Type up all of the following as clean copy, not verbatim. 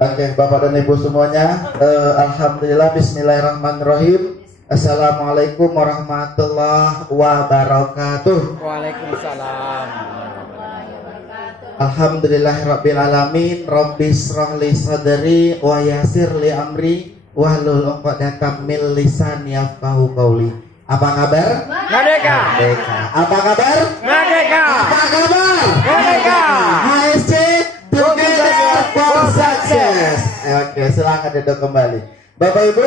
Oke, Bapak dan Ibu semuanya, alhamdulillah, bismillahirrahmanirrahim. Assalamualaikum warahmatullahi wabarakatuh. Waalaikumsalam. Alhamdulillahirabbil alamin, rabbis shrah li sadri wa yassir li amri wahlul 'uqdatam min lisani yafqahu qawli. Apa kabar? Merdeka. Merdeka. Apa kabar? Merdeka. Apa kabar? Merdeka. HSC Together for Success. Oke, silakan duduk kembali. Bapak Ibu,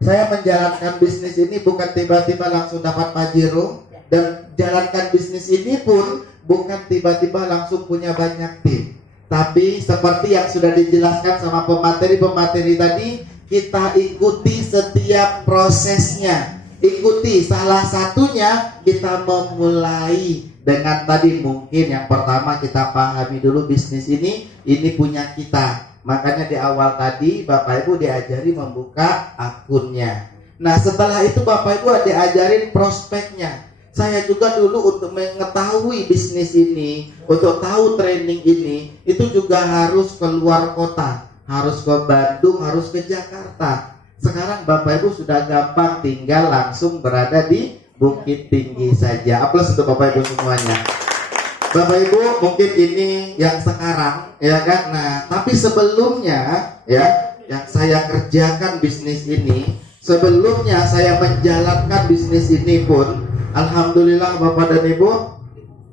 saya menjalankan bisnis ini bukan tiba-tiba langsung dapat pajero, dan jalankan bisnis ini pun bukan tiba-tiba langsung punya banyak tim. Tapi seperti yang sudah dijelaskan sama pemateri-pemateri tadi, kita ikuti setiap prosesnya. Ikuti, salah satunya kita memulai dengan tadi mungkin yang pertama kita pahami dulu bisnis ini punya kita. Makanya di awal tadi Bapak Ibu diajari membuka akunnya. Nah setelah itu Bapak Ibu diajarin prospeknya. Saya juga dulu untuk mengetahui bisnis ini, untuk tahu training ini, itu juga harus keluar kota, harus ke Bandung, harus ke Jakarta. Sekarang Bapak Ibu sudah gampang, tinggal langsung berada di Bukit Tinggi saja. Aplaus untuk Bapak Ibu semuanya. Bapak Ibu, mungkin ini yang sekarang, ya kan? Nah, tapi sebelumnya ya, yang saya kerjakan bisnis ini, sebelumnya saya menjalankan bisnis ini pun, alhamdulillah Bapak dan Ibu,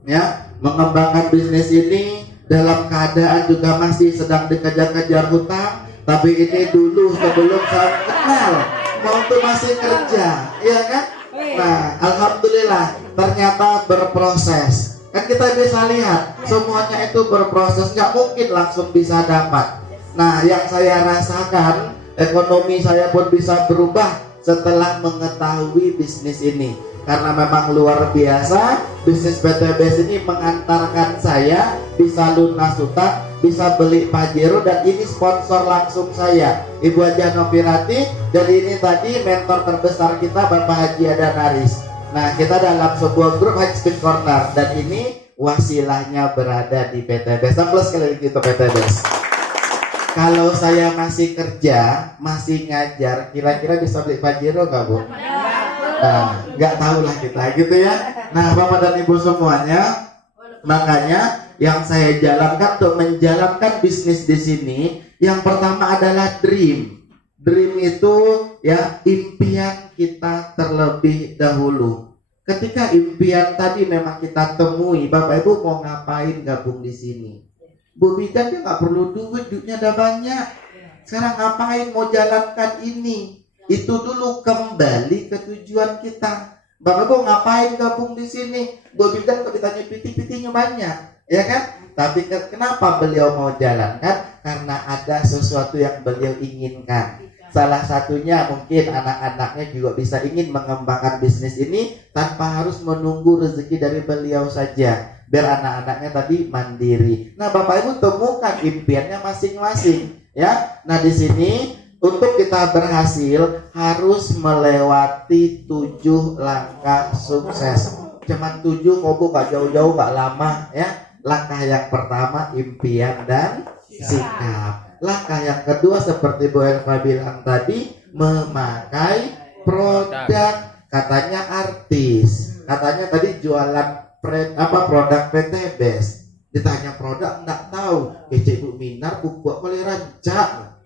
ya, mengembangkan bisnis ini dalam keadaan juga masih sedang dikejar-kejar hutang. Tapi ini dulu sebelum saya kenal, waktu masih kerja, ya kan? Nah, alhamdulillah ternyata berproses. Kan kita bisa lihat semuanya itu berproses, nggak mungkin langsung bisa dapat. Nah, yang saya rasakan, ekonomi saya pun bisa berubah setelah mengetahui bisnis ini. Karena memang luar biasa, bisnis PTBS ini mengantarkan saya bisa lunas hutang, bisa beli pajero, dan ini sponsor langsung saya, Ibu Haji Novirati. Jadi ini tadi mentor terbesar kita Bapak Haji Adanaris. Nah, kita dalam sebuah grup Haji Spin Corner, dan ini wasilahnya berada di PTBS. Plus sekali lagi untuk PTBS. Kalau saya masih kerja, masih ngajar, kira-kira bisa beli pajero nggak, Bu? Nah, nggak tahu lah kita gitu ya. Nah, Bapak dan Ibu semuanya, makanya yang saya jalankan untuk menjalankan bisnis di sini, yang pertama adalah dream. Dream itu ya impian kita terlebih dahulu. Ketika impian tadi memang kita temui, Bapak Ibu mau ngapain gabung di sini? Bu Bidan dia nggak perlu duit, duitnya udah banyak. Sekarang ngapain mau jalankan ini? Itu dulu kembali ke tujuan kita. Bapak Ibu ngapain gabung di sini? Bu Bidan kalau ditanya piti-pitinya banyak, ya kan? Tapi kenapa beliau mau jalankan? Karena ada sesuatu yang beliau inginkan. Salah satunya mungkin anak-anaknya juga bisa ingin mengembangkan bisnis ini tanpa harus menunggu rezeki dari beliau saja, biar anak-anaknya tadi mandiri. Nah, Bapak Ibu temukan impiannya masing-masing, ya. Nah, di sini untuk kita berhasil harus melewati 7 langkah sukses. Cuman 7 kok, gak jauh-jauh, gak lama ya. Langkah yang pertama impian dan sikap. Langkah yang kedua seperti Bu Elva bilang tadi, memakai produk. Katanya artis, katanya tadi jualan produk PTBS. Ditanya produk enggak tahu. Kece Bu Minar buku oleh rancak.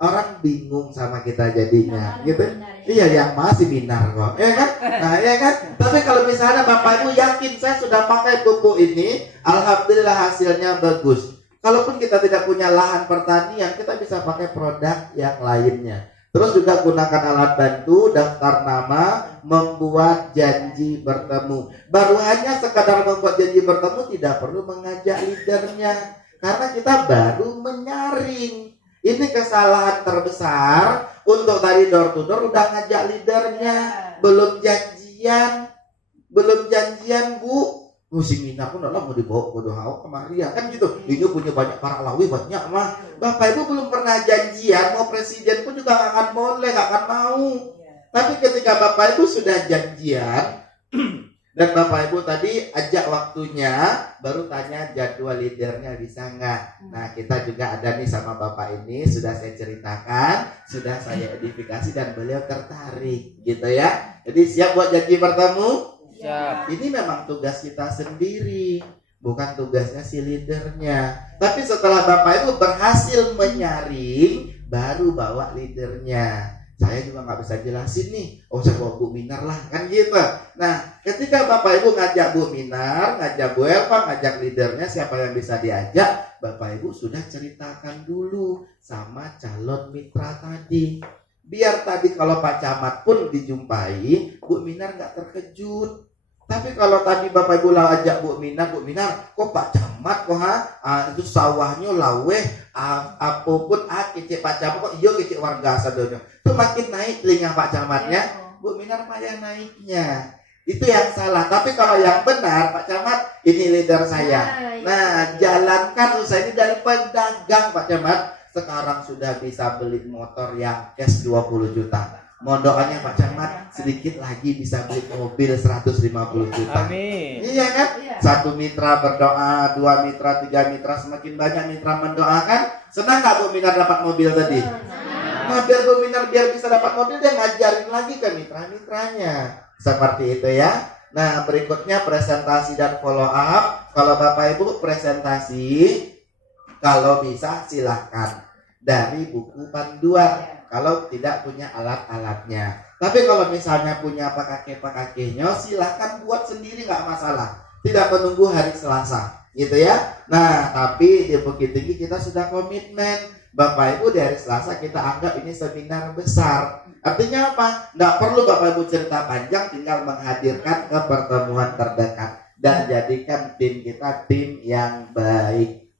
Orang bingung sama kita jadinya, gitu. Iya, yang masih Minar kok, ya kan? Nah, ya kan? Tapi kalau misalnya Bapak Ibu yakin saya sudah pakai buku ini, alhamdulillah hasilnya bagus. Kalaupun kita tidak punya lahan pertanian, kita bisa pakai produk yang lainnya. Terus juga gunakan alat bantu, daftar nama, membuat janji bertemu. Baru hanya sekadar membuat janji bertemu, tidak perlu mengajak leadernya, karena kita baru menyaring. Ini kesalahan terbesar untuk tadi door to door udah ngajak leadernya, belum janjian Bu. Musim ini aku nak mau dibawa ke doa kemari ya kan gitu. Ini punya banyak para lawi banyak mah. Bapak Ibu belum pernah janjian, mau presiden pun juga gak akan boleh, gak akan mau. Tapi ketika Bapak Ibu sudah janjian Dan Bapak Ibu tadi ajak waktunya, baru tanya jadwal leadernya bisa nggak. Nah kita juga ada nih sama Bapak ini, sudah saya ceritakan, sudah saya edifikasi dan beliau tertarik gitu ya. Jadi siap buat janji bertemu? Siap. Ini memang tugas kita sendiri, bukan tugasnya si leadernya. Tapi setelah Bapak Ibu berhasil menyaring, baru bawa leadernya. Saya juga nggak bisa jelasin nih, saya bawa Bu Minar lah, kan gitu. Nah, ketika Bapak Ibu ngajak Bu Minar, ngajak Bu Elva, ngajak leadernya, siapa yang bisa diajak, Bapak Ibu sudah ceritakan dulu sama calon mitra tadi. Biar tadi kalau Pak Camat pun dijumpai, Bu Minar nggak terkejut. Tapi kalau tadi Bapak Ibu lah ajak Bu Minar, kok Pak Camat kok itu sawahnya laweh, apapun kecik Pak Camat kok iya kecik warga sadonya. Itu makin naik telinga Pak Camatnya, Bu Minar payah naiknya. Itu yang salah. Tapi kalau yang benar Pak Camat, ini leader saya. Nah, jalankan usaha ini dari pedagang Pak Camat. Sekarang sudah bisa beli motor yang cash 20 juta. Mohon doanya Pak Camat, sedikit lagi bisa beli mobil 150 juta. Amin. Iya kan? Satu mitra berdoa, dua mitra, tiga mitra, semakin banyak mitra mendoakan. Senang nggak Bu Minar dapat mobil tadi? Nah, biar Bu Minar biar bisa dapat mobil, dia ngajarin lagi ke mitra-mitranya. Seperti itu ya. Nah, berikutnya presentasi dan follow up. Kalau Bapak Ibu presentasi, kalau bisa silahkan dari buku panduan. Kalau tidak punya alat-alatnya. Tapi kalau misalnya punya pakai-pakainya, silahkan buat sendiri, nggak masalah. Tidak menunggu hari Selasa, gitu ya. Nah, tapi di Bukit Tinggi kita sudah komitmen. Bapak Ibu dari Selasa kita anggap ini seminar besar. Artinya apa? Nggak perlu Bapak Ibu cerita panjang, tinggal menghadirkan ke pertemuan terdekat. Dan jadikan tim kita tim yang baik.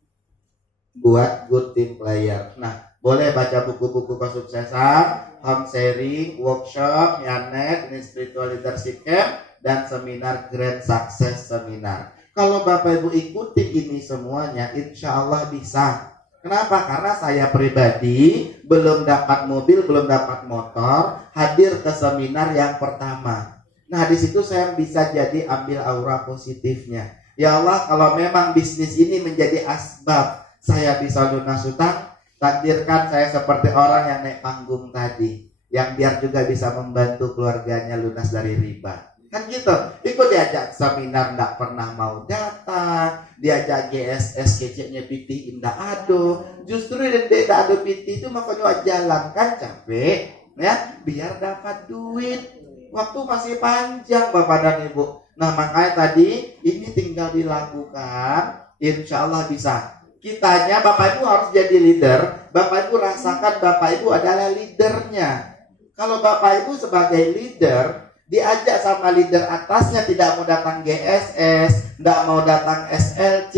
Buat good team player. Nah, boleh baca buku-buku kesuksesan, home sharing, workshop, Yanet, ini spiritual leadership camp, dan seminar Grand Success Seminar. Kalau Bapak Ibu ikuti ini semuanya, insya Allah bisa. Kenapa? Karena saya pribadi belum dapat mobil, belum dapat motor, hadir ke seminar yang pertama. Nah, di situ saya bisa jadi ambil aura positifnya. Ya Allah, kalau memang bisnis ini menjadi asbab saya bisa lunas hutang, takdirkan saya seperti orang yang naik panggung tadi, yang biar juga bisa membantu keluarganya lunas dari riba. Kan gitu. Ikut diajak seminar nggak pernah mau datang, diajak GSS keceknya pitih indah ado. Justru tidak ada pitih itu makanya jalan kan capek, ya biar dapat duit. Waktu masih panjang Bapak dan Ibu. Nah makanya tadi ini tinggal dilakukan, insya Allah bisa. Kitanya Bapak Ibu harus jadi leader. Bapak Ibu rasakan Bapak Ibu adalah leadernya. Kalau Bapak Ibu sebagai leader diajak sama leader atasnya tidak mau datang GSS, tidak mau datang SLC,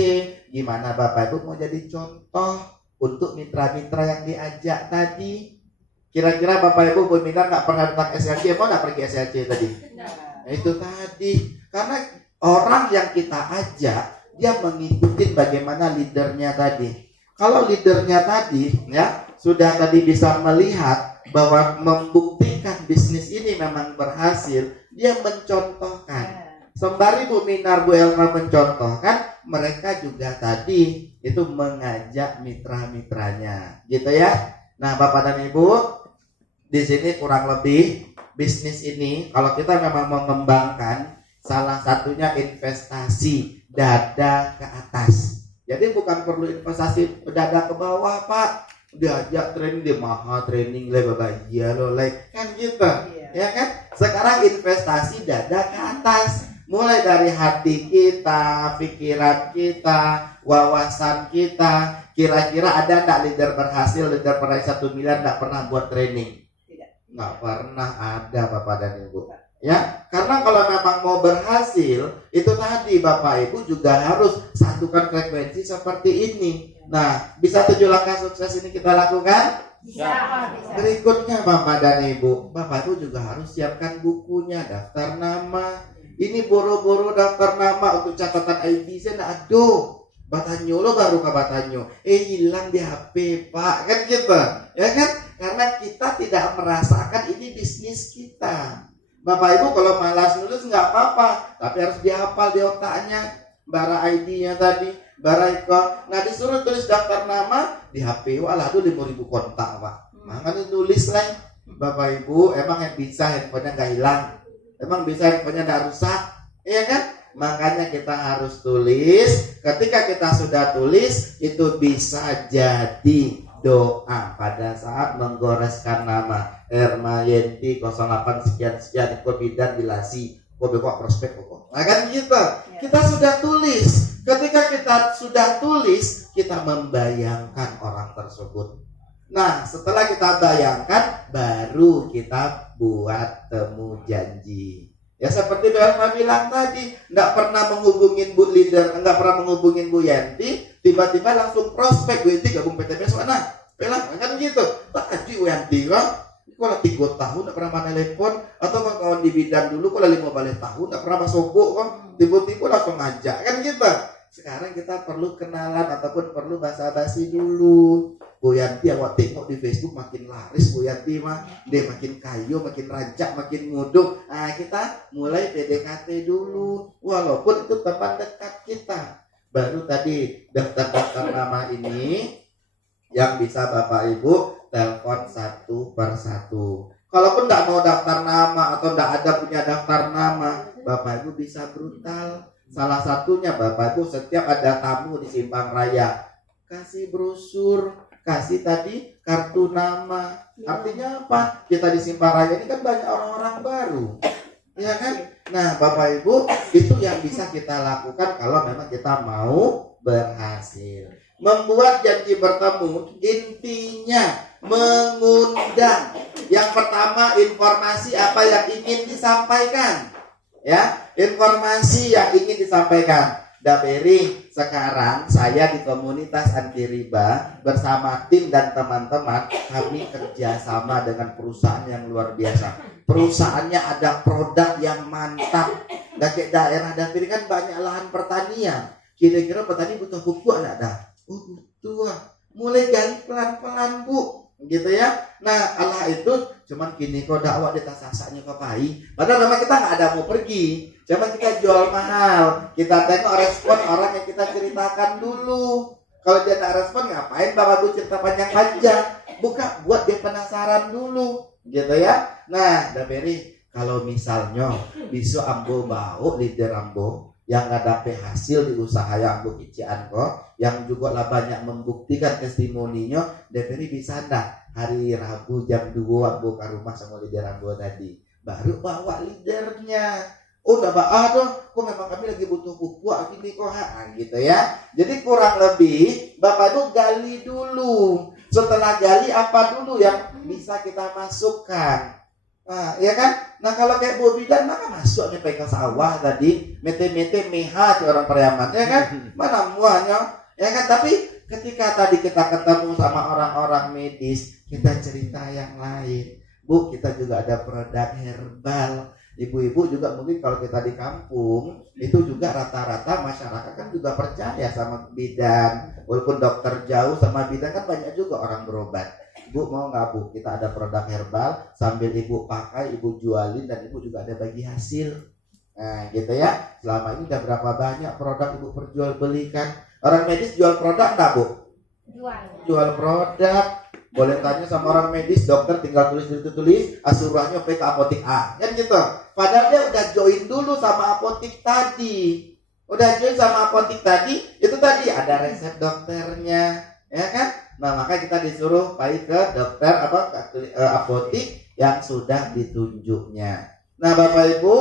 gimana Bapak Ibu mau jadi contoh untuk mitra-mitra yang diajak tadi? Kira-kira Bapak Ibu Bu Minar nggak pernah datang SLC, mau nggak pergi SLC tadi? Nah, itu tadi. Karena orang yang kita ajak dia mengikuti bagaimana leadernya tadi. Kalau leadernya tadi ya sudah tadi bisa melihat bahwa membuktikan bisnis ini memang berhasil, dia mencontohkan. Sembari Bu Minar, Bu Elva mencontohkan, mereka juga tadi itu mengajak mitra-mitranya, gitu ya. Nah, Bapak dan Ibu, di sini kurang lebih bisnis ini kalau kita memang mengembangkan, salah satunya investasi dada ke atas. Jadi bukan perlu investasi dada ke bawah Pak. Diajak training di maha training le Bapak iya lo le kan gitu. Ya kan? Sekarang investasi dada ke atas. Mulai dari hati kita, pikiran kita, wawasan kita. Kira-kira ada enggak leader berhasil, leader peraih 1 miliar enggak pernah buat training? Tidak. Enggak pernah ada Bapak dan Ibu. Ya, karena kalau memang mau berhasil, itu tadi Bapak Ibu juga harus satukan frekuensi seperti ini. Nah, bisa 7 langkah sukses ini kita lakukan? Bisa. Berikutnya Bapak dan Ibu, Bapak Ibu juga harus siapkan bukunya, daftar nama. Ini boro-boro daftar nama untuk catatan IBC, aduh, Batanyo lo baru ke Batanyo, hilang di HP Pak, kan gitu, ya kan? Karena kita tidak merasakan ini bisnis kita. Bapak Ibu kalau malas nulis nggak apa-apa, tapi harus dihafal di otaknya. Bara ID-nya tadi, bara ikon. Nah disuruh tulis daftar nama di HP. Walah, tuh 5.000 kontak Pak. Makanya nulis lah. Bapak Ibu, emang yang bisa handphonenya nggak hilang? Emang bisa handphonenya nggak rusak? Iya kan? Makanya kita harus tulis. Ketika kita sudah tulis, itu bisa jadi doa pada saat menggoreskan nama Hermayanti 08 sekian ikut bidan dilasi kok prospek kok. Nah kan gitu. Kita sudah tulis. Ketika kita sudah tulis, kita membayangkan orang tersebut. Nah, setelah kita bayangkan, baru kita buat temu janji. Ya seperti Belva bilang tadi, nggak pernah menghubungin Bu Leader, nggak pernah menghubungin Bu Yanti, tiba-tiba langsung prospek Bu Yanti gabung PT Besok. Nah, bilang kan gitu. Tak aji Bu Yanti kan? Kalau 3 tahun nggak pernah mana telepon, atau kawan di bidan dulu kalau 5 balik tahun nggak pernah masuk kan? Tiba-tiba langsung ngajak kan gitu. Sekarang kita perlu kenalan ataupun perlu basa-basi dulu. Bu Yanti awak tengok di Facebook makin laris Bu Yanti mah, dia makin kayu, makin rancak, makin nguduk. Nah kita mulai PDKT dulu, walaupun itu teman dekat kita. Baru tadi daftar-daftar nama ini yang bisa Bapak Ibu telepon satu per satu. Kalaupun nggak mau daftar nama atau nggak ada punya daftar nama, Bapak Ibu bisa brutal. Salah satunya Bapak Ibu setiap ada tamu di Simpang Raya, kasih brosur, kasih tadi kartu nama. Artinya apa? Kita di Simpang Raya ini kan banyak orang-orang baru, ya kan? Nah Bapak Ibu, itu yang bisa kita lakukan kalau memang kita mau berhasil. Membuat janji bertemu, intinya mengundang. Yang pertama, informasi apa yang ingin disampaikan. Ya, informasi yang ingin disampaikan. Daberi, sekarang saya di komunitas anti riba bersama tim dan teman-teman, kami kerjasama dengan perusahaan yang luar biasa. Perusahaannya ada produk yang mantap. Dan ke daerah Daberi kan banyak lahan pertanian. Kira-kira petani butuh pupuk nggak ada? Oh butuh. Mulai gali pelan-pelan Bu, gitu ya. Nah Allah itu cuman kini kok dakwah di tas sasaknya ke pai. Padahal memang kita nggak ada mau pergi. Cuma kita jual mahal. Kita tengok respon orang yang kita ceritakan dulu. Kalau dia nggak respon ngapain Bapak Bu cerita panjang-panjang? Buka buat dia penasaran dulu, gitu ya. Nah Daberi, kalau misalnya besok Ambo bau leader Ambo yang nggak dapet hasil di usaha yang Ambo kician kok, yang juga lah banyak membuktikan testimoninya, Daberi bisa ndak hari Rabu jam 2 Ambo ke rumah sama leader Ambo tadi, baru bawa leadernya. Oh udah kok memang kami lagi butuh pupuk gini kok gitu ya. Jadi kurang lebih Bapak Ibu gali dulu. Setelah gali apa dulu yang bisa kita masukkan. Nah, ya kan? Nah kalau kayak Bu Bidan maka masuk nih ke sawah tadi, mete-mete meha ke orang Pariaman, ya kan? Mana muanya? Ya kan? Tapi ketika tadi kita ketemu sama orang-orang medis, kita cerita yang lain. Bu, kita juga ada produk herbal. Ibu-ibu juga mungkin kalau kita di kampung itu juga rata-rata masyarakat kan juga percaya sama bidan. Walaupun dokter jauh sama bidan kan banyak juga orang berobat. Bu mau nggak Bu? Kita ada produk herbal sambil ibu pakai, ibu jualin dan ibu juga ada bagi hasil. Nah gitu ya. Selama ini udah berapa banyak produk ibu perjualbelikan? Orang medis jual produk nggak Bu? Jual produk. Boleh tanya sama orang medis, dokter tinggal tulis asurannya ke apotek A, kan gitu. Padahal dia udah join dulu sama apotek tadi. Udah join sama apotek tadi, itu tadi ada resep dokternya, ya kan? Nah maka kita disuruh pergi ke dokter apotek yang sudah ditunjuknya. Nah Bapak Ibu,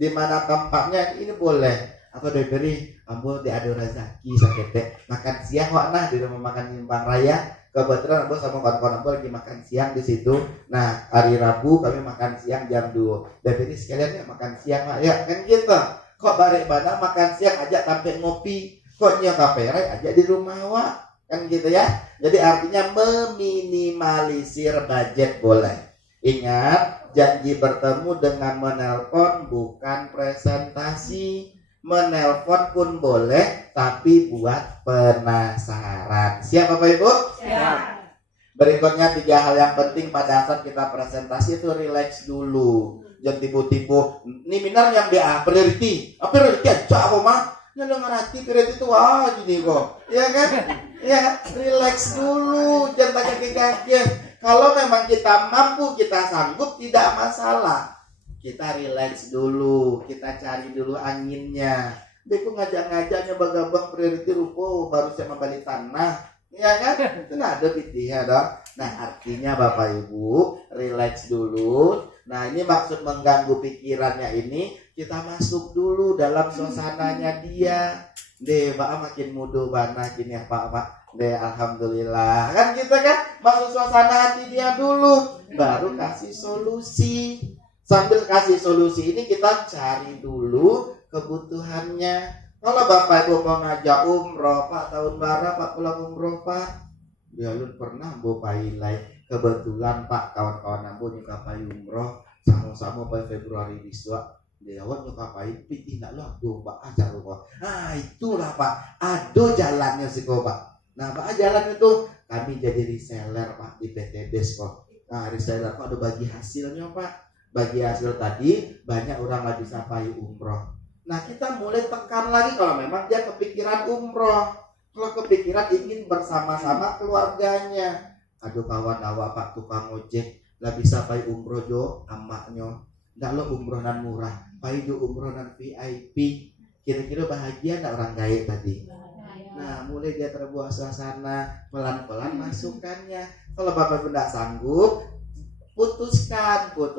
di mana tempatnya ini boleh atau diberi Ambo di Ado Razaki sakete makan siang wakna di rumah makan Simpang Raya. Kebetulan Ambo sama kawan-kawan Ambo lagi makan siang di situ. Nah hari Rabu kami makan siang jam 2. Diberi sekalian ya makan siang lah ya kan gitu. Kok bareng badang makan siang aja sampai ngopi. Kok nyo kapere aja di rumah wak kan gitu ya. Jadi artinya meminimalisir budget boleh. Ingat, janji bertemu dengan menelpon bukan presentasi. Menelpon pun boleh, tapi buat penasaran. Siap Bapak Ibu? Siap. Berikutnya 3 hal yang penting pada saat kita presentasi itu relax dulu. Jangan tiba-tiba ini minar yang dia priority aja apa mah nggak ngerti priority itu gini kok ya kan ya relax dulu jangan kaget kalau memang kita mampu kita sanggup tidak masalah kita relax dulu kita cari dulu anginnya beku ngajak-ngajaknya bagabang priority rupo baru saya membalik tanah ya kan itu nggak ada ya dong. Nah artinya Bapak Ibu relax dulu. Nah ini maksud mengganggu pikirannya ini kita masuk dulu dalam suasananya dia. Deh Pak makin mudah banget gini ya Pak. Deh alhamdulillah kan kita kan masuk suasana hati dia dulu baru kasih solusi. Sambil kasih solusi ini kita cari dulu kebutuhannya. Kalau Bapak Ibu mau ngajak umroh Pak tahun baru Pak pulang umroh Pak dia lu pernah bawa pilai kebetulan Pak kawan-kawan ambo nyuka pai umroh sama-sama pai Februari diswa dia awak nyuka pai piti nak lo do Pak ajar kok itulah Pak ado jalannya sih kok Pak. Nah Pak jalan itu kami jadi reseller Pak di PT Desko. Nah reseller Pak ada bagi hasilnya Pak bagi hasil tadi banyak orang lagi bisa pai umroh. Nah kita mulai tekan lagi kalau memang dia kepikiran umroh kalau kepikiran ingin bersama-sama keluarganya. Aduh kawan awak Pak tukang ojek lah bisa pai umroh jo amaknya ndak lo umroh nan murah pai jo umroh nan VIP kira-kira bahagia ndak orang gaya tadi. Nah mulai dia terbuat suasana pelan-pelan masukannya. Kalau Bapak tidak sanggup putuskan buat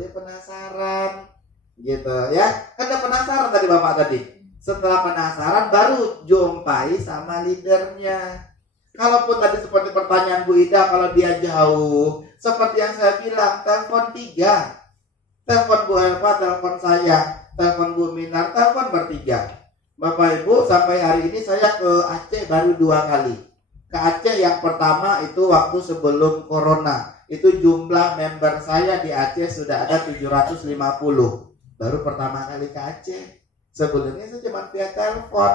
dia penasaran gitu ya kan udah penasaran tadi Bapak tadi. Setelah penasaran baru jumpai sama leadernya. Kalaupun tadi seperti pertanyaan Bu Ida kalau dia jauh seperti yang saya bilang telepon 3 telepon Bu Elva, telepon saya, telepon Bu Minar, telepon bertiga. Bapak Ibu sampai hari ini saya ke Aceh baru 2 kali. Ke Aceh yang pertama itu waktu sebelum Corona. Itu jumlah member saya di Aceh sudah ada 750. Baru pertama kali ke Aceh. Sebelumnya saya cuma via telepon.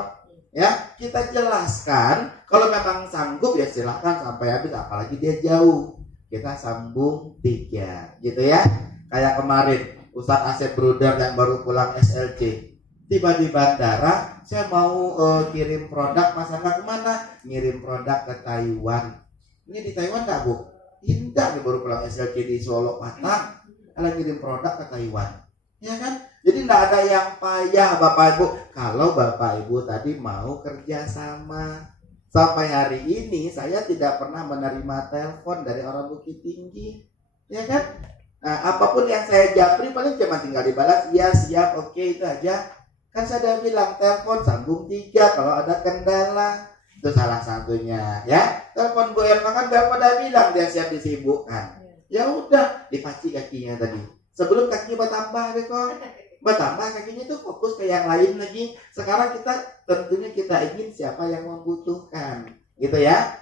Ya, kita jelaskan kalau memang sanggup ya silahkan sampai habis apalagi dia jauh. Kita sambung 3 gitu ya. Kayak kemarin Ustadz Asep Bruder yang baru pulang SLC. Tiba di bandara, saya mau kirim produk, masa nggak kemana? Ngirim produk ke Taiwan. Ini di Taiwan nggak Bu? Tidak, nih baru pulang SLC di Solo Patang. Kalau ngirim produk ke Taiwan, ya kan? Jadi nggak ada yang payah Bapak Ibu. Kalau Bapak Ibu tadi mau kerja sama. Sampai hari ini saya tidak pernah menerima telepon dari orang Bukit Tinggi, ya kan? Nah, apapun yang saya japri paling cuma tinggal dibalas ya siap oke itu aja. Kan saya udah bilang telepon sambung 3 kalau ada kendala. Itu salah satunya ya. Telepon Bu Elma kan udah bilang dia siap disibukkan. Ya udah dipaci kakinya tadi. Sebelum kakinya bertambah deh kok. Bertambah kakinya itu fokus ke yang lain lagi. Sekarang kita tentunya kita ingin siapa yang membutuhkan. Gitu ya.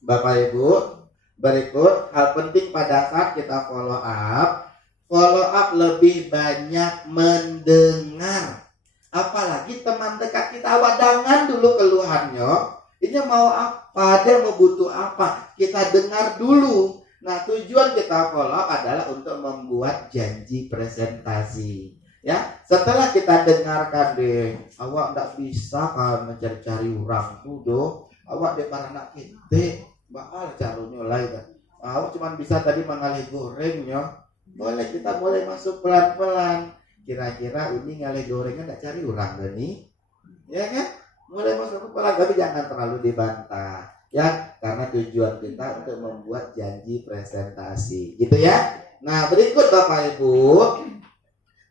Bapak Ibu, berikut hal penting pada saat kita follow up lebih banyak mendengar. Apalagi teman dekat kita wadangan dulu keluhannya. Ini mau apa, dia mau butuh apa, kita dengar dulu. Nah tujuan kita follow up adalah untuk membuat janji presentasi. Ya, setelah kita dengarkan deh, awak ndak bisa kan mencari-cari orang tuh, awak deh para anak kita, bakal caranya lain kan. Awak cuma bisa tadi mengalih gorengnya, boleh kita mulai masuk pelan-pelan. Kira-kira ini ngalih gorengnya ndak cari orang nih, ya kan? Mulai masuk pelan, tapi jangan terlalu dibantah, ya, karena tujuan kita untuk membuat janji presentasi, gitu ya. Nah berikut Bapak Ibu.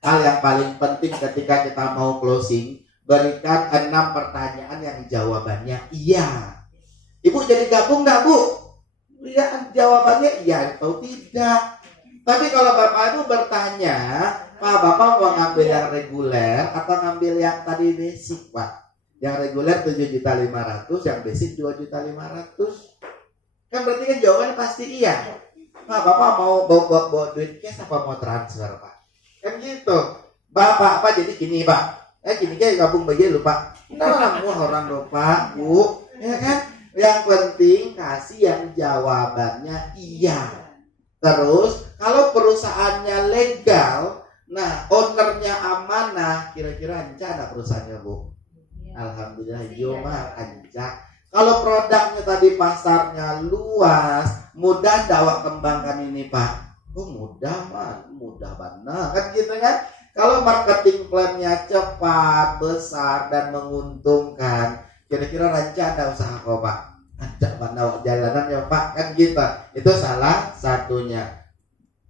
Hal yang paling penting ketika kita mau closing, berikan 6 pertanyaan yang jawabannya iya. Ibu jadi gabung nggak Bu? Ya, jawabannya iya atau tidak. Tapi kalau Bapak Ibu bertanya, Pak Bapak mau ngambil yang reguler atau ngambil yang tadi basic Pak? Yang reguler 7.500.000, yang basic 2.500.000. Kan berarti kan jawabannya pasti iya. Pak Bapak mau bawa duit cash apa mau transfer Pak? Kan gitu. Bapak apa jadi gini Pak. Gini kayak gabung bagi lu Pak. Nah, orang Bapak, Bu. Ya kan? Yang penting kasih yang jawabannya iya. Terus kalau perusahaannya legal, nah ownernya amanah, kira-kira ancak ada perusahaannya Bu? Alhamdulillah, yo mah ancak. Kalau produknya tadi pasarnya luas, mudah dakwah kembangkan ini Pak. Oh mudah mah, mudah banget kan gitu kan. Kalau marketing plan-nya cepat, besar dan menguntungkan, kira-kira rancang ada usaha kok Pak? Ada mana jalanan ya Pak kan gitu. Itu salah satunya.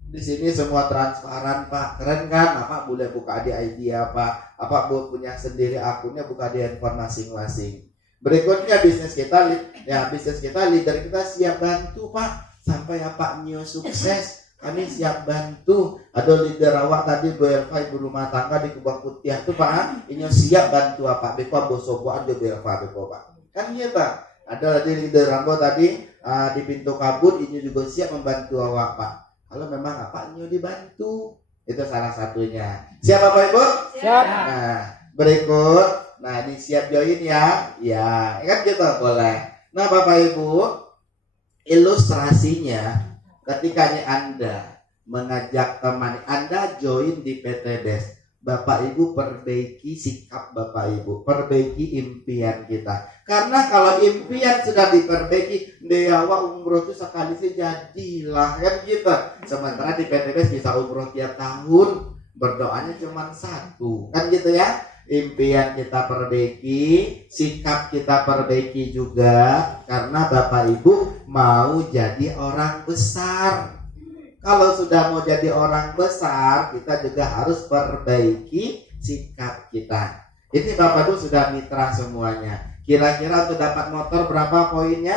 Di sini semua transparan Pak, keren kan? Apa boleh buka di ID Pak? Apa boleh punya sendiri akunnya, buka di handphone masing-masing. Berikutnya bisnis kita, leader kita siap bantu Pak sampai apa new sukses. Kami siap bantu. Ada leader awak tadi BLV ibu rumah tangga di Kubang Putih tuh Pak, ini siap bantu apa? Beko bosoboan di BLV beko Pak. Kan gitu. Ada lagi leader Rambo tadi di pintu kabut, ini juga siap membantu awak Pak. Kalau memang apa nyu dibantu, itu salah satunya. Siap Bapak Ibu? Siap. Nah, berikut. Nah, ini siap join ya. Ya, kan gitu boleh. Nah, Bapak Ibu, ilustrasinya ketika Anda mengajak teman Anda join di PTBES, Bapak Ibu perbaiki sikap Bapak Ibu, perbaiki impian kita. Karena kalau impian sudah diperbaiki, dewa umroh itu sekali sih jadilah kan gitu. Sementara di PTBES bisa umroh tiap tahun, berdoanya cuma satu, kan gitu ya. Impian kita perbaiki, sikap kita perbaiki juga, karena Bapak Ibu mau jadi orang besar. Kalau sudah mau jadi orang besar, kita juga harus perbaiki sikap kita. Ini Bapak Ibu sudah mitra semuanya. Kira-kira untuk dapat motor berapa poinnya?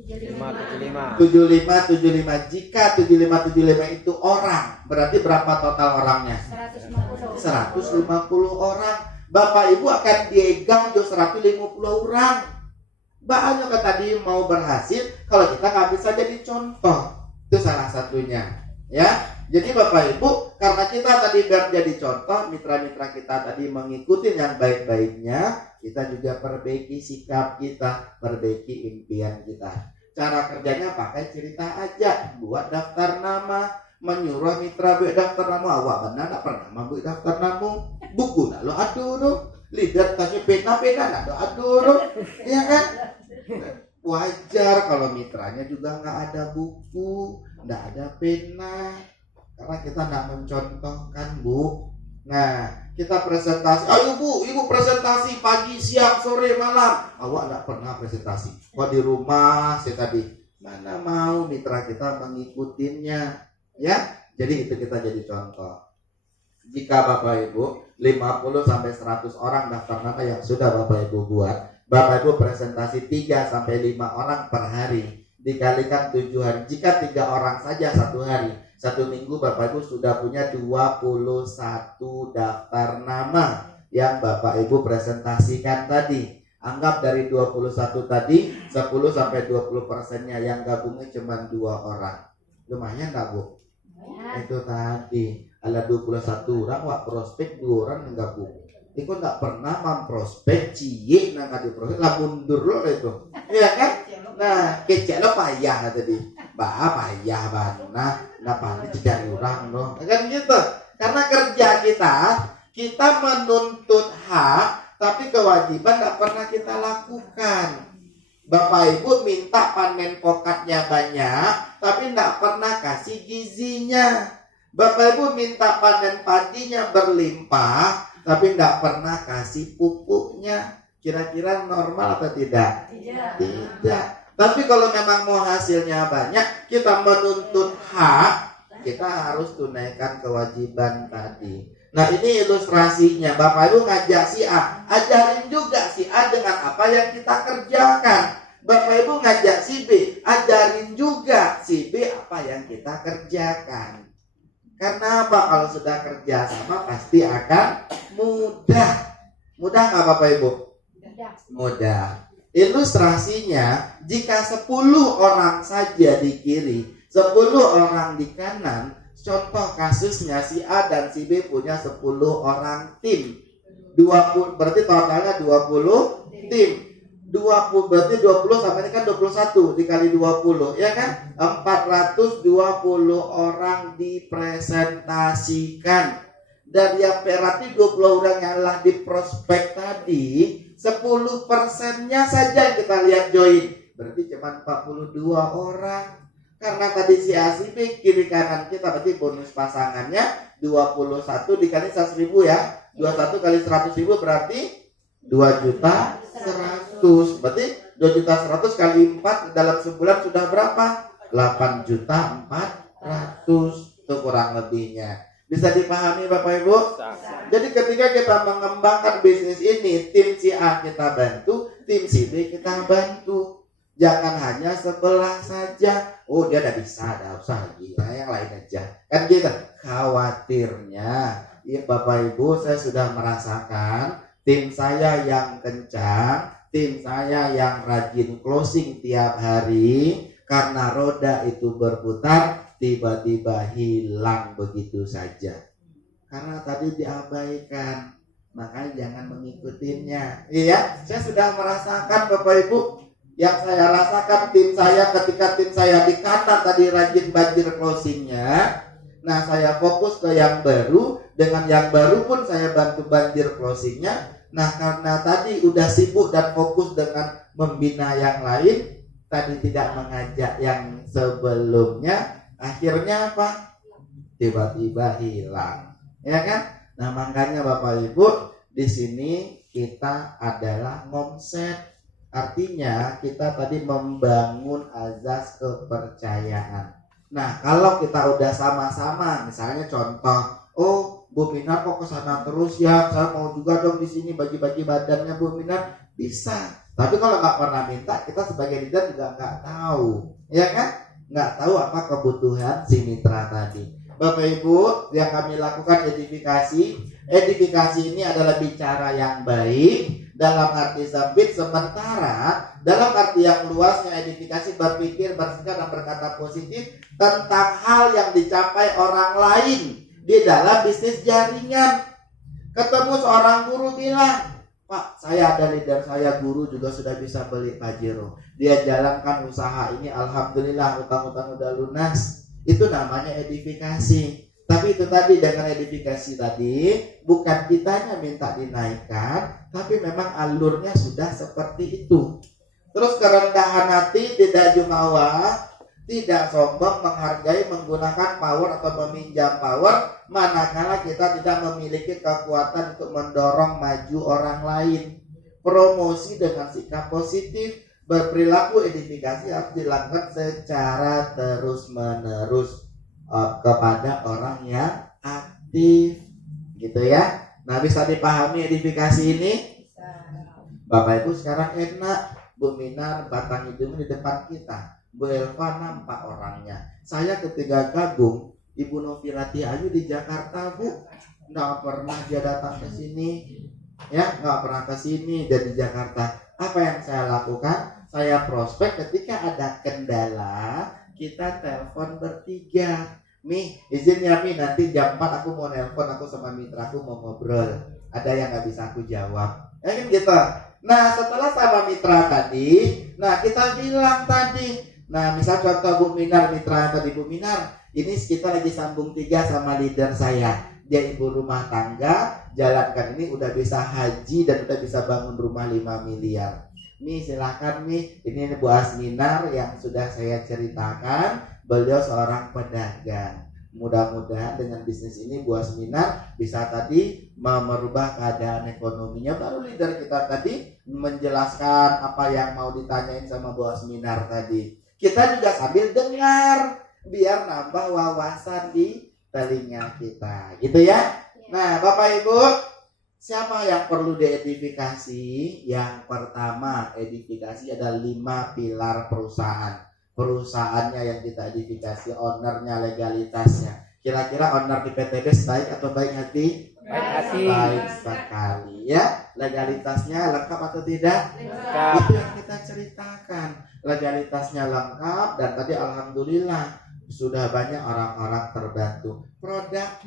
75. 75. Jika 75 itu orang, berarti berapa total orangnya? 150 orang. Bapak Ibu akan diegang 150 orang. Banyak kan tadi mau berhasil, kalau kita nggak bisa jadi contoh. Itu salah satunya, ya. Jadi Bapak Ibu, karena kita tadi biar jadi contoh, mitra-mitra kita tadi mengikuti yang baik-baiknya, kita juga perbaiki sikap kita, perbaiki impian kita. Cara kerjanya pakai cerita aja, buat daftar nama, menyuruh mitra buat daftar nama. Awak benar tak pernah buat daftar nama, buku nak lo aduh lo, leader tanya pena nak lo aduh lo, ya kan? Wajar kalau mitranya juga nggak ada buku, nggak ada pena, karena kita nggak mencontohkan Bu. Nah, kita presentasi, ayo Bu, Ibu presentasi pagi, siang, sore, malam. Awak nggak pernah presentasi. Kok di rumah sih tadi? Mana mau mitra kita mengikutinya, ya? Jadi itu kita jadi contoh. Jika Bapak Ibu 50 sampai 100 orang daftar nama yang sudah Bapak Ibu buat, Bapak Ibu presentasi 3 sampai 5 orang per hari, dikalikan 7 hari. Jika 3 orang saja satu hari, satu minggu Bapak Ibu sudah punya 21 daftar nama yang Bapak Ibu presentasikan tadi. Anggap dari 21 tadi 10 sampai 20%-nya yang gabungnya cuma 2 orang. Lumayan enggak Bu? Itu tadi ada 21 orang wak prospek, 2 orang yang gabung. Itu enggak pernah memprospek cie nang kadi prospek lah mundur lo itu. Iya kan? Nah, kecek lo payah tadi. Payah banget. Nah, paling cari orang dong. Kan gitu. Karena kerja kita menuntut hak, tapi kewajiban enggak pernah kita lakukan. Bapak Ibu minta panen pokatnya banyak, tapi enggak pernah kasih gizinya. Bapak Ibu minta panen padinya berlimpah, tapi enggak pernah kasih pupuknya. Kira-kira normal atau tidak? Tidak. Tapi kalau memang mau hasilnya banyak, kita menuntut hak, kita harus tunaikan kewajiban tadi. Nah, ini ilustrasinya. Bapak Ibu ngajak si A, ajarin juga si A dengan apa yang kita kerjakan. Bapak Ibu ngajak si B, ajarin juga si B apa yang kita kerjakan. Karena apa? Kalau sudah kerja sama pasti akan mudah. Mudah nggak Bapak Ibu? Mudah. Ilustrasinya, jika 10 orang saja di kiri, 10 orang di kanan, contoh kasusnya si A dan si B punya 10 orang tim. 20, berarti totalnya 20 tim. 20 berarti 20 sama ini kan 21 dikali 20 ya kan, 420 orang dipresentasikan. Dan yang berarti 20 orang yang telah di prospek tadi 10%-nya saja kita lihat join, berarti cuma 42 orang. Karena tadi si A si B kiri kanan kita berarti bonus pasangannya 21 dikali 100.000 ya. 21 kali 100.000 berarti 2.100.000. Berarti 2.100.000 kali 4 dalam sebulan sudah berapa? 8.400.000 itu kurang lebihnya. Bisa dipahami Bapak Ibu? Jadi ketika kita mengembangkan bisnis ini, tim si A kita bantu, tim si B kita bantu. Jangan hanya sebelah saja. Oh dia udah bisa, udah usah lagi. Nah, yang lain aja. Kan gitu. Khawatirnya, ya Bapak Ibu, saya sudah merasakan tim saya yang kencang, tim saya yang rajin closing tiap hari, karena roda itu berputar, tiba-tiba hilang begitu saja. Karena tadi diabaikan, makanya jangan mengikutinya. Iya, saya sudah merasakan Bapak Ibu. Yang saya rasakan tim saya ketika tim saya di kanan tadi rajin banjir closingnya. Nah saya fokus ke yang baru. Dengan yang baru pun saya bantu banjir closingnya. Nah karena tadi udah sibuk dan fokus dengan membina yang lain, tadi tidak mengajak yang sebelumnya, akhirnya apa? Tiba-tiba hilang, ya kan? Nah makanya Bapak Ibu, di sini kita adalah ngomset. Artinya kita tadi membangun azas kepercayaan. Nah kalau kita udah sama-sama, misalnya contoh, oh Bu Minar kok kesana terus ya, saya mau juga dong di sini bagi-bagi badannya Bu Minar, bisa. Tapi kalau nggak pernah minta, kita sebagai leader juga nggak tahu, ya kan? Nggak tahu apa kebutuhan si mitra tadi. Bapak Ibu, yang kami lakukan edifikasi ini adalah bicara yang baik dalam arti sempit, sementara dalam arti yang luasnya edifikasi berpikir, bersikap dan berkata positif tentang hal yang dicapai orang lain di dalam bisnis jaringan. Ketemu seorang guru bilang, Pak, saya ada leader saya guru juga sudah bisa beli Pajero. Dia jalankan usaha ini, alhamdulillah utang-utang udah lunas. Itu namanya edifikasi. Tapi itu tadi dengan edifikasi tadi bukan kitanya minta dinaikkan, tapi memang alurnya sudah seperti itu. Terus kerendahan hati, tidak jumawa, tidak sombong, menghargai, menggunakan power atau meminjam power manakala kita tidak memiliki kekuatan untuk mendorong maju orang lain. Promosi dengan sikap positif, berperilaku edifikasi harus dilakukan secara terus-menerus kepada orang yang aktif, gitu ya. Nah bisa dipahami edifikasi ini? Bapak Ibu sekarang enak, Bu Minar batang hidung di depan kita, Bu Elva nampak orangnya. Saya ketika gabung Ibu Novirati Ayu di Jakarta Bu, nggak pernah dia datang ke sini, ya nggak pernah ke sini dari Jakarta. Apa yang saya lakukan? Saya prospek ketika ada kendala, kita telepon bertiga. Mi, izin ya Mi, nanti jam 4 aku mau nelpon, aku sama mitra aku mau ngobrol. Ada yang gak bisa aku jawab, ya kan gitu. Nah setelah sama mitra tadi, nah kita bilang tadi, nah misal contoh Bu Minar, mitra tadi Bu Minar, ini kita lagi sambung 3 sama leader saya. Dia ibu rumah tangga, jalankan ini udah bisa haji dan udah bisa bangun rumah 5 miliar. Mi silakan Mi, ini Bu Asminar yang sudah saya ceritakan, beliau seorang pedagang. Mudah-mudahan dengan bisnis ini Bu Asminar bisa tadi merubah keadaan ekonominya. Baru leader kita tadi menjelaskan apa yang mau ditanyain sama Bu Asminar tadi. Kita juga sambil dengar biar nambah wawasan di telinga kita, gitu ya. Nah Bapak Ibu, siapa yang perlu diedifikasi? Yang pertama, edifikasi ada 5 pilar perusahaan. Perusahaannya yang kita edifikasi, ownernya, legalitasnya. Kira-kira owner di PTBS baik atau baik hati? Baik hati. Baik sekali ya. Legalitasnya lengkap atau tidak? Lengkap. Itu yang kita ceritakan. Legalitasnya lengkap dan tadi alhamdulillah sudah banyak orang-orang terbantu. Produk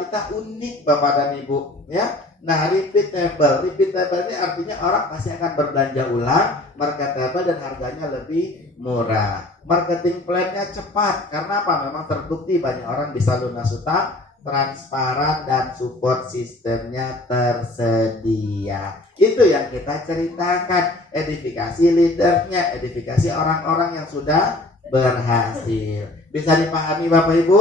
kita unik Bapak dan Ibu ya. Nah, repeatable. Repeatable ini artinya orang pasti akan berbelanja ulang, marketable dan harganya lebih murah. Marketing plan-nya cepat. Karena apa? Memang terbukti banyak orang bisa lunas utang, transparan dan support sistemnya tersedia. Itu yang kita ceritakan. Edifikasi leadernya, edifikasi orang-orang yang sudah berhasil. Bisa dipahami Bapak Ibu?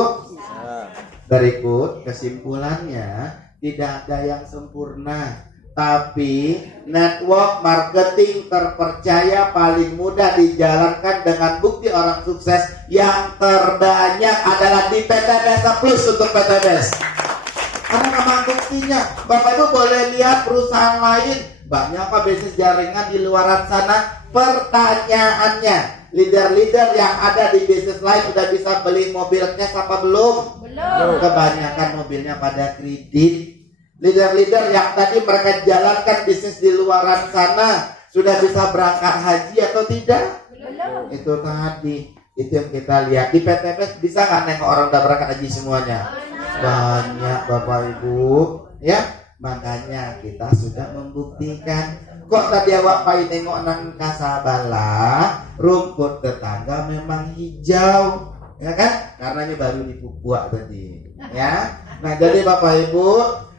Berikut kesimpulannya, tidak ada yang sempurna, tapi network marketing terpercaya paling mudah dijalankan dengan bukti orang sukses yang terbanyak adalah di PTBS Plus untuk PTBS. Karena memang buktinya, Bapak Ibu boleh lihat perusahaan lain, banyak apa bisnis jaringan di luaran sana. Pertanyaannya, leader-leader yang ada di bisnis lain sudah bisa beli mobil cash apa belum? Belum. Kebanyakan mobilnya pada kredit. Leader-leader yang tadi mereka jalankan bisnis di luaran sana sudah bisa berangkat haji atau tidak? Belum. Itu tadi, itu yang kita lihat. Di PTBS bisa nggak nengok orang udah berangkat haji semuanya? Banyak Bapak Ibu, ya. Makanya kita sudah membuktikan. Kok tadi awak pai nengok nang kasabala, rumput tetangga memang hijau, ya kan? Karena ini baru dipupuk tadi, ya. Nah, jadi Bapak Ibu,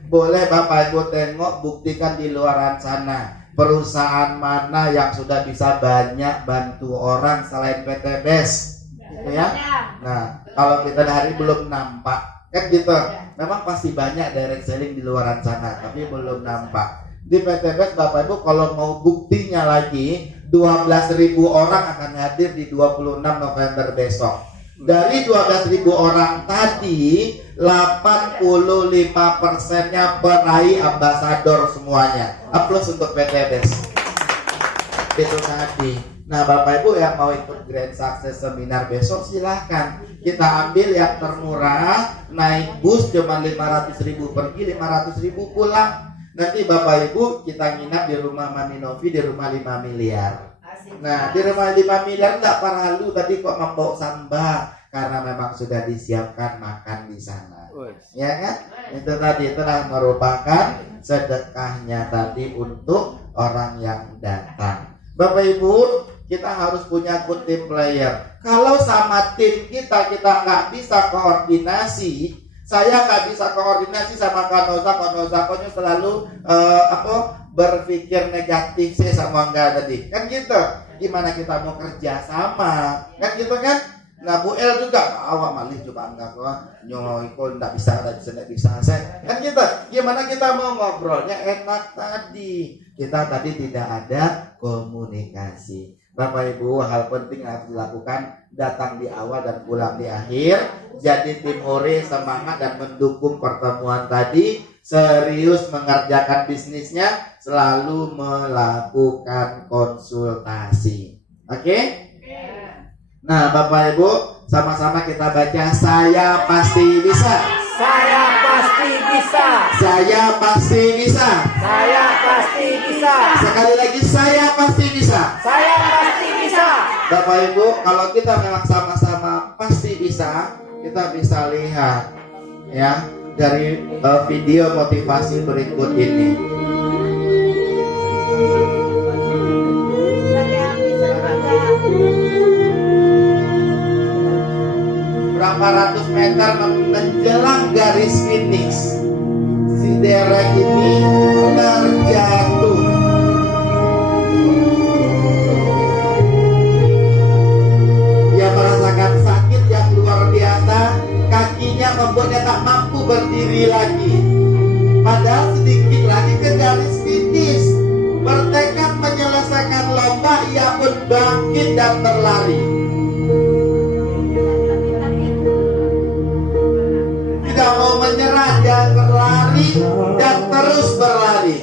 boleh Bapak Ibu tengok, buktikan di luaran sana perusahaan mana yang sudah bisa banyak bantu orang selain PTBS, gitu ya. Nah, kalau kita hari belum nampak, kan gitu. Memang pasti banyak direct selling di luaran sana, tapi belum nampak. Di PTBS Bapak Ibu kalau mau buktinya lagi, 12.000 orang akan hadir di 26 November besok. Dari 12.000 orang tadi, 85%-nya peraih ambasador semuanya. Aplaus untuk PTBS. Itu tadi. Nah, Bapak Ibu yang mau ikut Grand Success Seminar besok silahkan. Kita ambil yang termurah, naik bus cuma 500.000 pergi, 500.000 pulang. Nanti Bapak Ibu kita nginap di rumah Mami Novi di rumah 5 miliar. Nah, di rumah 5 miliar enggak perlu tadi kok membawa samba, karena memang sudah disiapkan makan di sana. Ya kan? Itu tadi telah merupakan sedekahnya tadi untuk orang yang datang. Bapak Ibu, kita harus punya good team player. Kalau sama tim kita nggak bisa koordinasi, saya nggak bisa koordinasi sama Konozakonya selalu berpikir negatif sih sama enggak tadi. Kan gitu. Gimana kita mau kerja sama? Kan gitu kan? Nah, Bu El juga awak malih coba enggak kok. Nyoy kok enggak bisa saya. Kan gitu. Gimana kita mau ngobrolnya enak tadi? Kita tadi tidak ada komunikasi. Bapak Ibu, hal penting harus dilakukan, datang di awal dan pulang di akhir. Jadi tim Ore semangat dan mendukung pertemuan tadi, serius mengerjakan bisnisnya, selalu melakukan konsultasi. Oke? Nah, Bapak Ibu, sama-sama kita baca, saya pasti bisa. Saya pasti bisa. Saya pasti bisa. Saya pasti bisa. Sekali lagi, saya pasti bisa. Saya pasti bisa. Bapak Ibu, kalau kita memang sama-sama pasti bisa, kita bisa lihat ya dari video motivasi berikut ini. Berapa ratus meter menjelang garis finish, si Derek ini terjatuh. Dia merasakan sakit yang luar biasa, kakinya membuatnya tak mampu berdiri lagi. Padahal sedikit lagi ke garis finish, bertekad menyelesaikan lomba, ia pun bangkit dan berlari. Tidak mau menyerah, dia berlari dan terus berlari.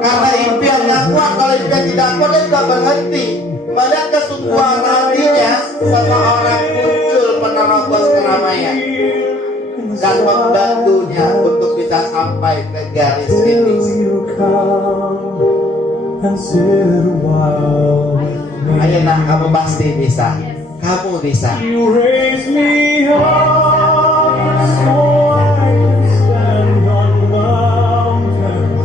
Karena impian yang kuat, kalau impian tidak kuat dia tidak berhenti. Melihat kesungguhan hatinya, seseorang muncul menerobos keramaian dan membantunya untuk bisa sampai ke garis finish. And sit a while Ayo nak, kamu pasti bisa. Kamu bisa. You raise me up so I can stand on mountains.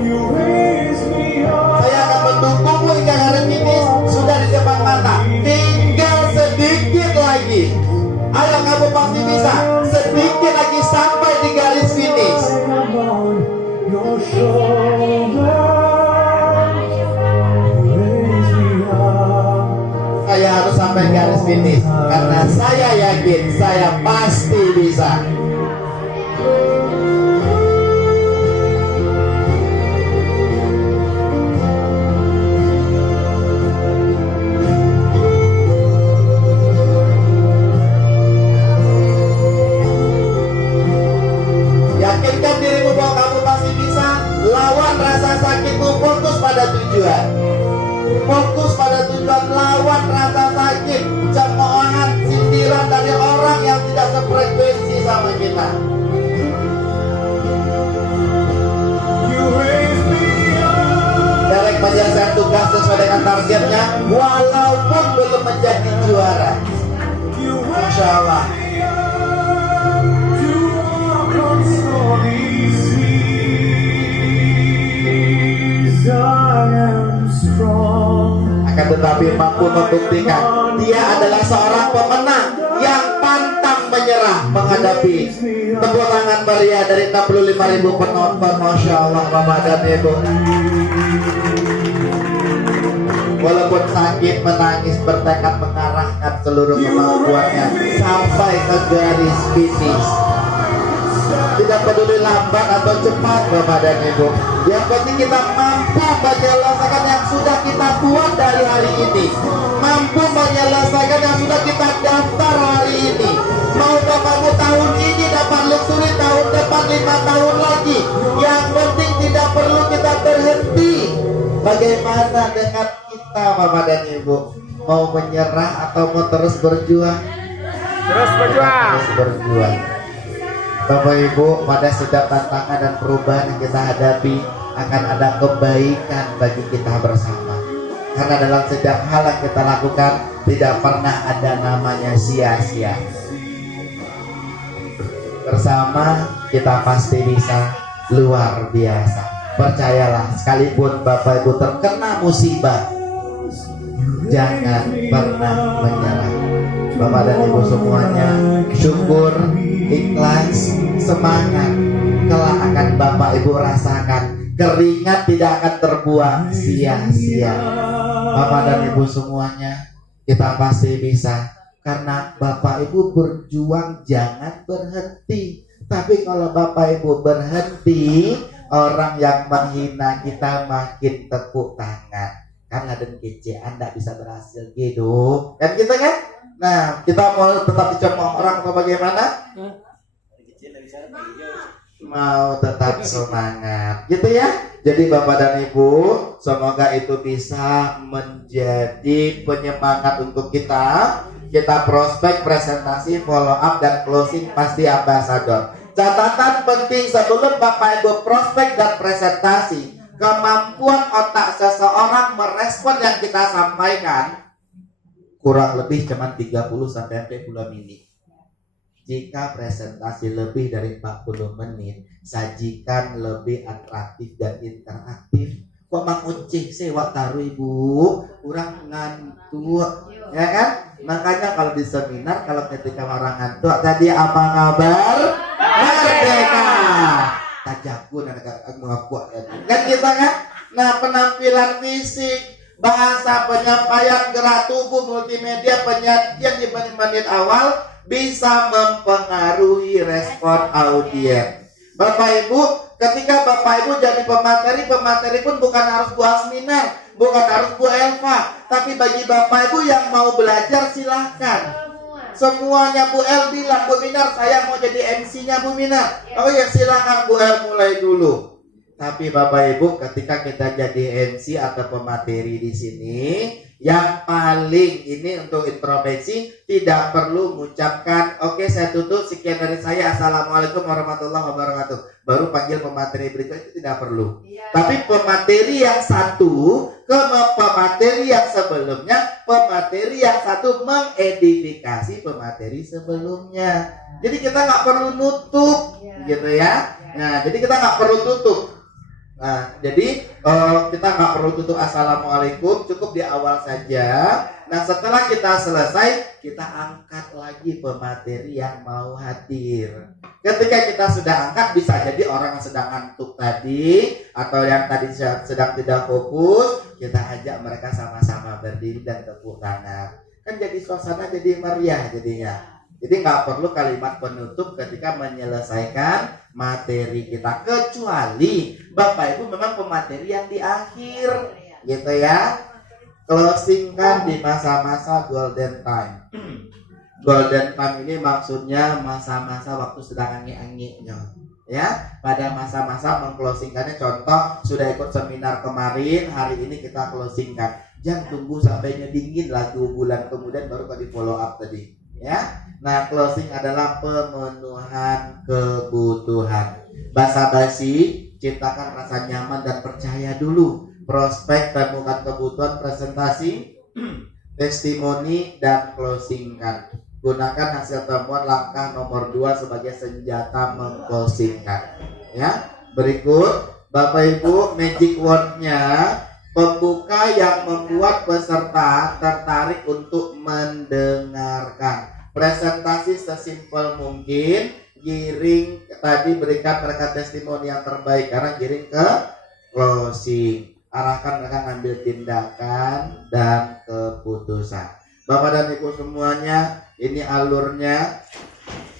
You raise me up. Saya akan mendukungmu hingga hari finish. Sudah di depan mata. Tinggal sedikit lagi. Ayo kamu pasti bisa. Sedikit lagi sampai di garis finish. I'm on your shoulder. You raise me up. Saya harus sampai garis finish karena saya yakin saya pasti bisa. Yakinkan dirimu bahwa kamu pasti bisa. Lawan rasa sakitmu, fokus pada tujuan. Fokus pada tujuan, lawan rasa sakit, cemoohan, sindiran dari orang yang tidak sefrekuensi sama kita. You raise me up. Derek menyelesaikan tugas sesuai dengan targetnya, walaupun belum menjadi juara. You Masya Allah. to walk on stormy seas. I am strong. Akan tetapi mampu membuktikan dia adalah seorang pemenang yang pantang menyerah menghadapi. Tepuk tangan meriah dari 65.000 penonton. Masya Allah Bapak dan Ibu. Walaupun sakit, menangis, bertekad mengarahkan seluruh kemampuannya sampai ke garis finish. Tidak peduli lambat atau cepat Bapak dan Ibu. Yang penting kita mampu menyelesaikan yang sudah kita buat dari hari ini. Mampu menyelesaikan yang sudah kita daftar hari ini. Mau bapakmu tahun ini dapat luxury, tahun depan 5 tahun lagi. Yang penting tidak perlu kita berhenti. Bagaimana dengan kita Bapak dan Ibu? Mau menyerah atau mau terus berjuang? Terus berjuang. Terus berjuang. Bapak Ibu, pada setiap tantangan dan perubahan yang kita hadapi akan ada kebaikan bagi kita bersama. Karena dalam setiap hal yang kita lakukan tidak pernah ada namanya sia-sia. Bersama kita pasti bisa luar biasa. Percayalah, sekalipun Bapak Ibu terkena musibah, jangan pernah menyerah. Bapak dan Ibu semuanya, syukur, ikhlas, semangat. Kelak akan Bapak Ibu rasakan keringat tidak akan terbuang sia-sia. Bapak dan Ibu semuanya, kita pasti bisa. Karena Bapak Ibu berjuang jangan berhenti. Tapi kalau Bapak Ibu berhenti, orang yang menghina kita makin tepuk tangan. Karena dan kece Anda bisa berhasil gitu. Kan kita kan? Nah, kita mau tetap dicemooh orang atau bagaimana? Mau tetap semangat gitu ya. Jadi Bapak dan Ibu, semoga itu bisa menjadi penyemangat untuk kita. Kita prospek, presentasi, follow up, dan closing pasti ambasador. Catatan penting sebelum Bapak Ibu prospek dan presentasi, kemampuan otak seseorang merespon yang kita sampaikan kurang lebih cuma 30-40 menit. Jika presentasi lebih dari 40 menit, sajikan lebih atraktif dan interaktif. Kok Mang Ucik sih wak taruh Ibu, kurang ngantuk, ya kan? Makanya kalau di seminar, kalau ketika orang ngantuk, tadi apa kabar? Merdeka. Tajaku dan mengaku kan kita kan? Nah, penampilan fisik, bahasa penyampaian, gerak tubuh, multimedia, penyajian di menit-menit awal bisa mempengaruhi respon audiens. Bapak Ibu, ketika Bapak Ibu jadi pemateri pun bukan harus buat seminar, bukan harus Bu Elva, tapi bagi Bapak Ibu yang mau belajar silahkan. Semuanya Bu El bilang, Bu Minar saya mau jadi MC-nya Bu Minar. Oh ya silahkan Bu El mulai dulu. Tapi Bapak Ibu, ketika kita jadi MC atau pemateri di sini, Yang paling ini untuk introspeksi, tidak perlu mengucapkan oke saya tutup, sekian dari saya, assalamualaikum warahmatullahi wabarakatuh, baru panggil pemateri berikut, itu tidak perlu. Tapi pemateri yang satu ke pemateri yang sebelumnya, pemateri yang satu mengedifikasi pemateri sebelumnya. Jadi kita nggak perlu nutup, gitu ya. Nah, jadi kita nggak perlu tutup. Nah, jadi kita nggak perlu tutup assalamualaikum, cukup di awal saja. Nah, setelah kita selesai, kita angkat lagi pemateri yang mau hadir. Ketika kita sudah angkat, bisa jadi orang yang sedang ngantuk tadi atau yang tadi sedang tidak fokus, kita ajak mereka sama-sama berdiri dan tepuk tangan. Kan jadi suasana jadi meriah jadinya. Jadi nggak perlu kalimat penutup ketika menyelesaikan materi kita, kecuali Bapak Ibu memang pemateri yang di akhir, gitu ya. Closing kan di masa-masa golden time. Golden time ini maksudnya masa-masa waktu sedang angi-anginya, ya. Pada masa-masa mengclosingkannya, contoh sudah ikut seminar kemarin, hari ini kita closingkan. Jangan tunggu sampai dingin lah 2 bulan kemudian baru di follow up tadi, ya. Nah, closing adalah pemenuhan kebutuhan. Basa-basi, ciptakan rasa nyaman dan percaya dulu. Prospek, temukan kebutuhan, presentasi, testimoni, dan closingkan. Gunakan hasil temuan langkah nomor 2 sebagai senjata mengclosingkan. Ya, berikut Bapak Ibu, magic word-nya pembuka yang membuat peserta tertarik untuk mendengarkan. Presentasi sesimpel mungkin, giring tadi berikan mereka testimoni yang terbaik, karena giring ke closing. Arahkan mereka ngambil tindakan dan keputusan. Bapak dan Ibu semuanya, ini alurnya.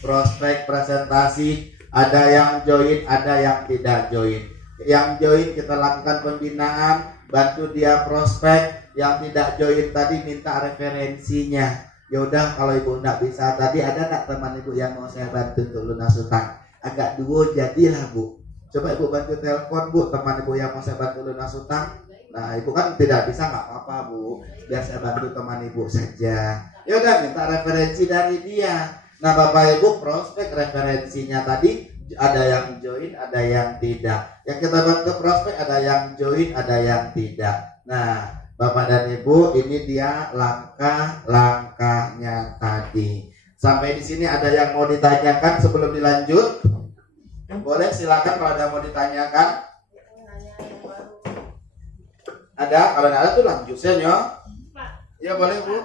Prospek, presentasi, ada yang join, ada yang tidak join. Yang join kita lakukan pembinaan, bantu dia prospek. Yang tidak join tadi minta referensinya. Ya udah, kalau Ibu enggak bisa tadi, ada enggak teman Ibu yang mau saya bantu untuk lunas utang? Agak duo jadilah Bu. Coba Ibu bantu telepon Bu, teman Ibu yang mau saya bantu lunas utang. Nah, Ibu kan tidak bisa, nggak apa-apa Bu, biar saya bantu teman Ibu saja. Ya udah, minta referensi dari dia. Nah, Bapak Ibu prospek referensinya tadi, ada yang join, ada yang tidak. Yang kita bantu prospek ada yang join, ada yang tidak. Nah, Bapak dan Ibu, ini dia langkah-langkahnya tadi. Sampai di sini ada yang mau ditanyakan sebelum dilanjut? Boleh, silakan kalau ada yang mau ditanyakan. Ada? Kalau ada tuh lanjut saja. Ya boleh Bu.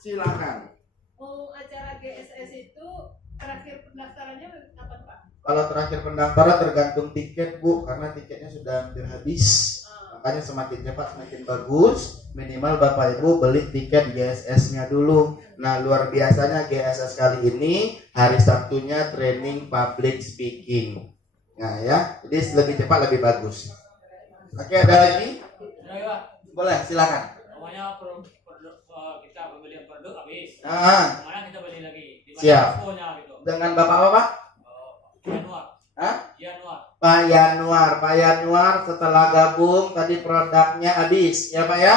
Silakan. Mau acara GSS itu terakhir pendaftarannya kapan Pak? Kalau terakhir pendaftaran tergantung tiket Bu, karena tiketnya sudah hampir habis. Makanya semakin cepat semakin bagus. Minimal Bapak Ibu beli tiket GSS-nya dulu. Nah, luar biasanya GSS kali ini hari Sabtunya training public speaking. Nah ya, jadi lebih cepat lebih bagus. Oke, ada lagi? Boleh, silakan. Namanya kita pembelian produk habis. Mana kita beli lagi? Di mana Siap. expo-nya gitu. Dengan Bapak apa Pak? Januar. Hah? Januar. Pak Yanuar setelah gabung tadi produknya habis, ya Pak ya? Iya.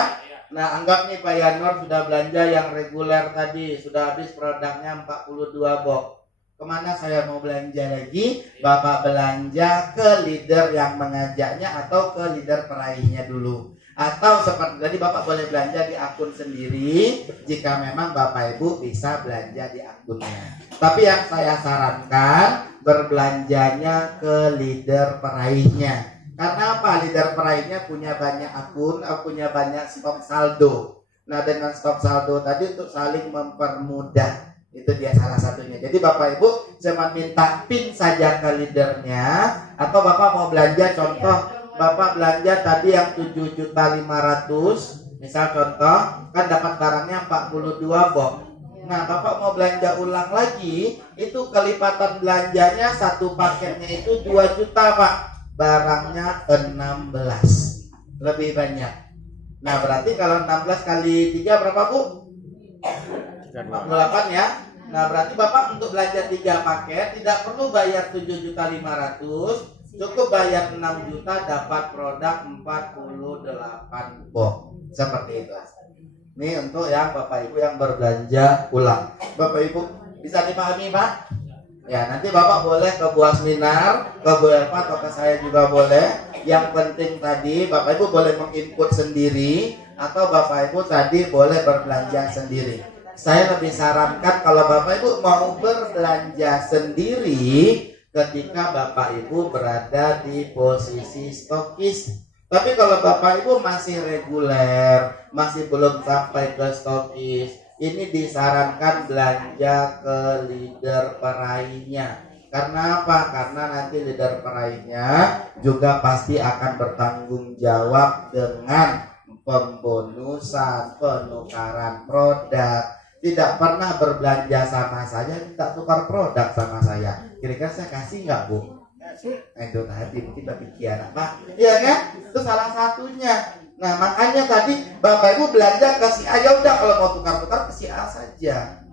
Nah, anggap nih Pak Yanuar sudah belanja yang reguler tadi, sudah habis produknya 42 box. Kemana saya mau belanja lagi? Bapak belanja ke leader yang mengajaknya atau ke leader peraihnya dulu. Atau seperti tadi Bapak boleh belanja di akun sendiri jika memang Bapak Ibu bisa belanja di akunnya. Tapi yang saya sarankan berbelanjanya ke leader peraihnya. Karena apa? Leader peraihnya punya banyak akun, punya banyak stok saldo. Nah, dengan stok saldo tadi untuk saling mempermudah. Itu dia salah satunya. Jadi Bapak Ibu cuma minta PIN saja ke leadernya. Atau Bapak mau belanja, contoh Bapak belanja tadi yang 7.500.000, misal contoh, kan dapat barangnya 42 box. Nah, Bapak mau belanja ulang lagi, itu kelipatan belanjanya satu paketnya itu 2 juta Pak. Barangnya 16. Lebih banyak. Nah, berarti kalau 16 kali 3 berapa Bu? 48 ya. Nah, berarti Bapak untuk belanja 3 paket tidak perlu bayar 7.500.000, cukup bayar 6 juta dapat produk 48 box. Seperti itu. Ini untuk yang Bapak Ibu yang berbelanja ulang. Bapak Ibu bisa dipahami Pak? Ya, nanti Bapak boleh ke buah seminar, ke Bu Elva atau ke saya juga boleh. Yang penting tadi Bapak Ibu boleh menginput sendiri atau Bapak Ibu tadi boleh berbelanja sendiri. Saya lebih sarankan kalau Bapak Ibu mau berbelanja sendiri ketika Bapak Ibu berada di posisi stokis. Tapi kalau Bapak Ibu masih reguler, masih belum sampai ke stokis, ini disarankan belanja ke leader peraihnya. Karena apa? Karena nanti leader peraihnya juga pasti akan bertanggung jawab dengan pembonusan, penukaran produk. Tidak pernah berbelanja sama saya, tidak tukar produk sama saya. Kira-kira saya kasih nggak Bu? Itu tadi mungkin pikiran Pak. Iya kan? Itu salah satunya. Nah makanya tadi Bapak Ibu belanja ke si A, ya udah kalau mau tukar-tukar ke si A saja.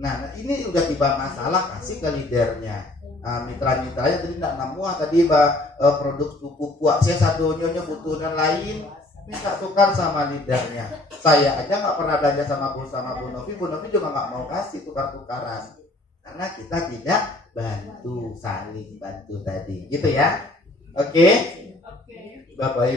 Nah ini udah tiba masalah kasih ke leadernya. Nah, mitra-mitranya tadi tidak namuah tadi produk kuku saya satu nyonya butuhan lain. Minta tukar sama leadernya. Saya aja nggak pernah belanja sama Bu Novi juga nggak mau kasih tukar-tukaran karena kita tidak saling bantu tadi, gitu ya. Oke. Oke. Bapak